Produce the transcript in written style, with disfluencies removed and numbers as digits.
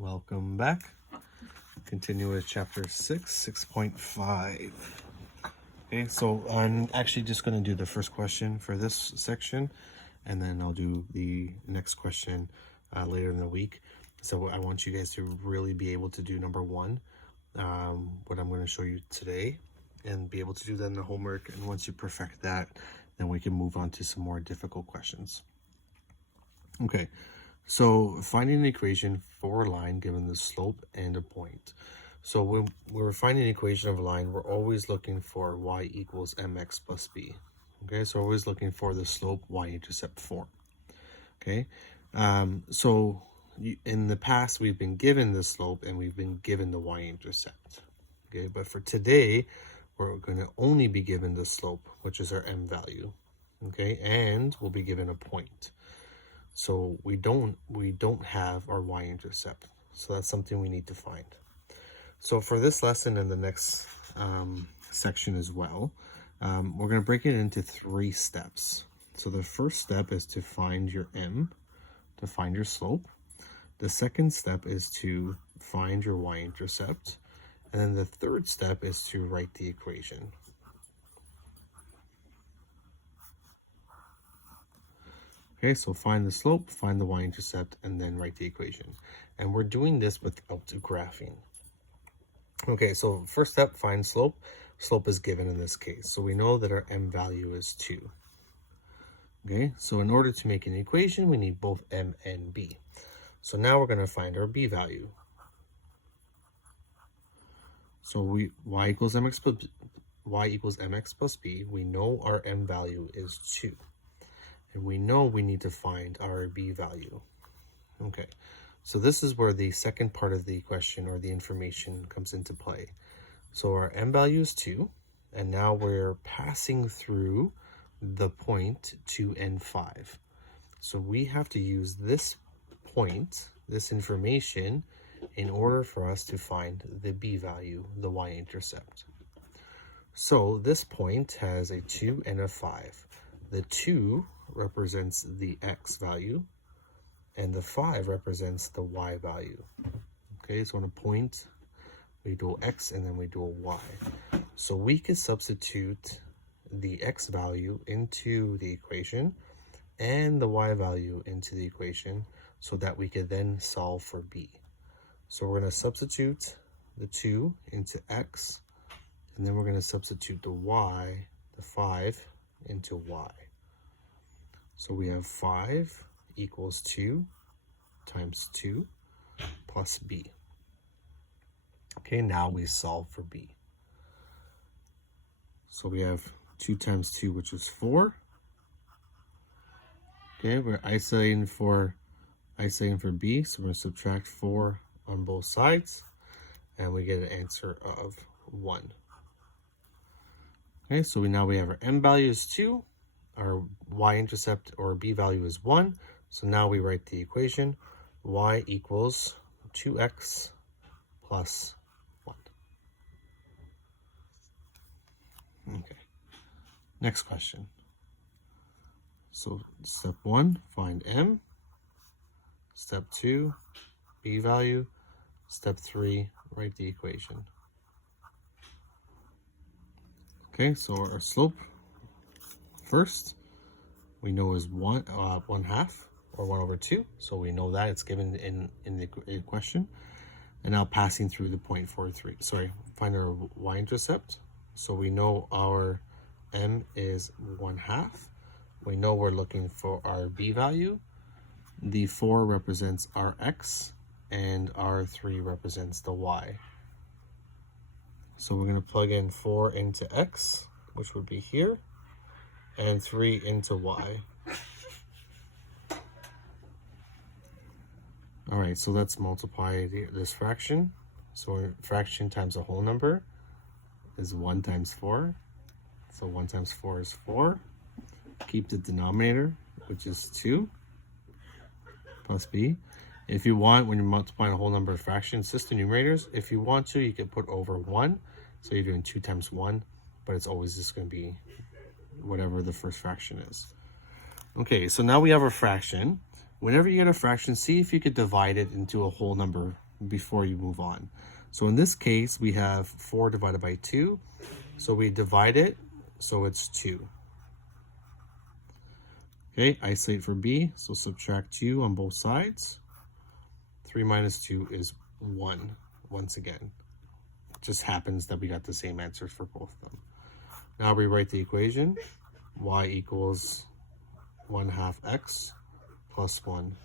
Welcome back. Continue with chapter 6.5. Okay, so I'm actually just going to do the first question for this section, and then I'll do the next question later in the week. So I want you guys to really be able to do number one, what I'm going to show you today, and be able to do that in the homework. And once you perfect that, then we can move on to some more difficult questions. Okay, so finding an equation for a line given the slope and a point. So when we're finding an equation of a line, we're always looking for y equals mx plus b. Okay, so always looking for the slope y-intercept form. Okay, so in the past, we've been given the slope and we've been given the y-intercept. Okay, but for today, we're going to only be given the slope, which is our m value. Okay, and we'll be given a point. So we don't have our y-intercept. So that's something we need to find. So for this lesson and the next section as well, we're going to break it into 3 steps. So the first step is to find your m, to find your slope. The second step is to find your y-intercept. And then the third step is to write the equation. Okay, so find the slope, find the y-intercept, and then write the equation. And we're doing this without graphing. Okay, so first step, find slope. Slope is given in this case. So we know that our m value is 2. Okay, so in order to make an equation, we need both m and b. So now we're going to find our b value. So y equals mx plus b. We know our m value is 2. And we know we need to find our b value. Okay, so this is where the second part of the question or the information comes into play. So our m value is 2, and now we're passing through the point 2 and 5. So we have to use this point, this information, in order for us to find the b value, the y-intercept. So this point has a 2 and a 5. The 2 represents the x value, and the 5 represents the y value. Okay, so on a point, we do x and then we do a y. So we can substitute the x value into the equation and the y value into the equation so that we could then solve for b. So we're going to substitute the 2 into x, and then we're going to substitute the y, the 5, into y. So we have 5 equals 2 times 2 plus b. Okay, now we solve for b. So we have 2 times 2, which is 4. Okay, we're isolating for b, so we're going to subtract 4 on both sides, and we get an answer of 1. Okay, so now we have our m value is 2. Our y-intercept or b value is 1. So now we write the equation. Y equals 2x plus 1. Okay. Next question. So step 1, find m. Step 2, b value. Step 3, write the equation. Okay, so our slope first, we know is 1/2 or 1/2. So we know that it's given in the question. And now passing through the 0.43. Sorry, find our y-intercept. So we know our m is 1/2. We know we're looking for our b value. The 4 represents our x, and our 3 represents the y. So we're going to plug in 4 into x, which would be here, and 3 into y. All right, so let's multiply this fraction. So fraction times a whole number is 1 times 4. So 1 times 4 is 4. Keep the denominator, which is 2, plus b. If you want, when you're multiplying a whole number of fractions, just the numerators, if you want to, you can put over 1. So you're doing 2 times 1, but it's always just going to be whatever the first fraction is. Okay, so now we have our fraction. Whenever you get a fraction, see if you could divide it into a whole number before you move on. So in this case, we have 4 divided by 2. So we divide it, so it's 2. Okay, isolate for b, so subtract 2 on both sides. 3 minus 2 is 1, once again. It just happens that we got the same answers for both of them. Now rewrite the equation. Y equals 1/2 x plus 1